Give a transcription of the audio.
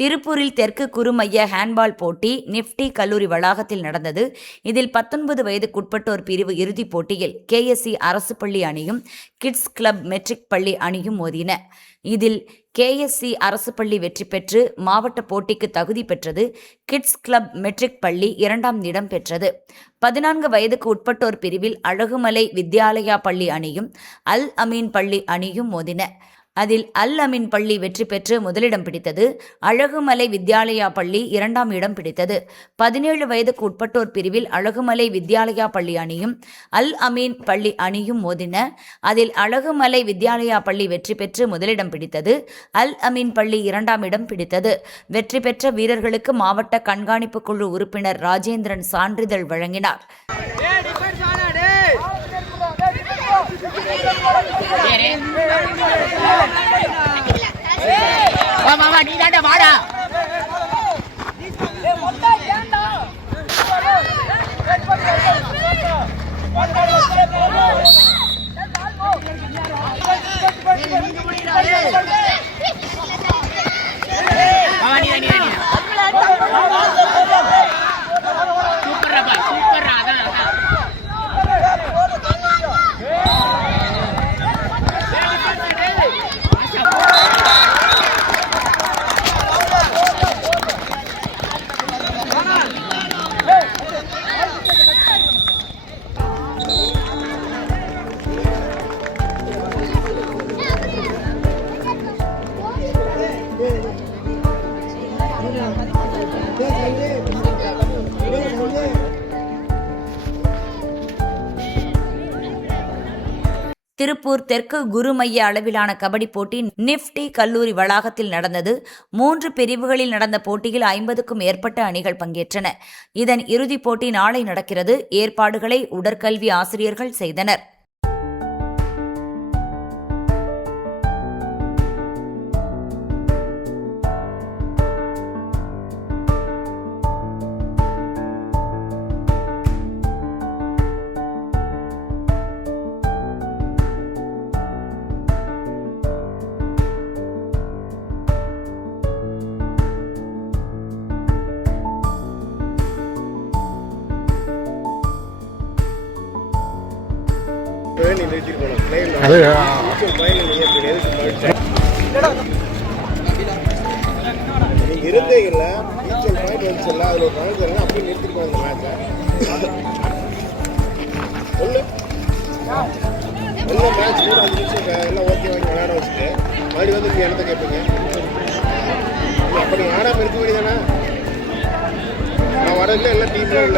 திருப்பூரில் தெற்கு குறுமைய ஹேண்ட்பால் போட்டி நிப்டி கல்லூரி வளாகத்தில் நடந்தது. இதில் 19 வயதுக்குட்பட்டோர் பிரிவு இறுதிப் போட்டியில் கேஎஸ்சி அரசு பள்ளி அணியும் கிட்ஸ் கிளப் மெட்ரிக் பள்ளி அணியும் மோதின. இதில் கேஎஸ்சி அரசு பள்ளி வெற்றி பெற்று மாவட்ட போட்டிக்கு தகுதி பெற்றது. கிட்ஸ் கிளப் மெட்ரிக் பள்ளி 2ஆம் இடம் பெற்றது. 14 வயதுக்கு உட்பட்டோர் பிரிவில் அழகுமலை வித்யாலயா பள்ளி அணியும் அல் அமீன் பள்ளி அணியும் மோதின. அதில் அல் அமீன் பள்ளி வெற்றி பெற்று முதலிடம் பிடித்தது. அழகுமலை வித்யாலயா பள்ளி 2ஆம் இடம் பிடித்தது. 17 வயதுக்கு உட்பட்டோர் பிரிவில் அழகுமலை வித்யாலயா பள்ளி அணியும் அல் அமீன் பள்ளி அணியும் மோதின. அதில் அழகுமலை வித்யாலயா பள்ளி வெற்றி பெற்று முதலிடம் பிடித்தது. அல் அமீன் பள்ளி 2ஆம் இடம் பிடித்தது. வெற்றி பெற்ற வீரர்களுக்கு மாவட்ட கண்காணிப்பு குழு உறுப்பினர் ராஜேந்திரன் சான்றிதழ் வழங்கினார். திருப்பூர் தெற்கு குருமைய அளவிலான கபடி போட்டி நிப்டி கல்லூரி வளாகத்தில் நடந்தது. 3 பிரிவுகளில் நடந்த போட்டியில் 50க்கும் மேற்பட்ட அணிகள் பங்கேற்றன. இதன் இறுதிப் போட்டி நாளை நடக்கிறது. ஏற்பாடுகளை உடற்கல்வி ஆசிரியர்கள் செய்தனர். இருந்தீங்கல்ல நீச்சல் பாயிண்ட் வந்துச்சுல்ல அதில் ஒரு பாயிண்ட் தரணும் அப்படியே நிறுத்திட்டு இந்த மேட்சை சொல்லு எல்லாம் மேட்ச் கூட 5 நிமிஷம் எல்லாம் ஓகே வாங்கி விளையாட வச்சுட்டு மறுபடி வந்து இப்படி இடத்த கேட்பீங்க. அப்போ நீங்கள் ஆடாமல் இருக்க வேண்டியதானே? நான் வரல எல்லாம் டீம்ல இல்லை.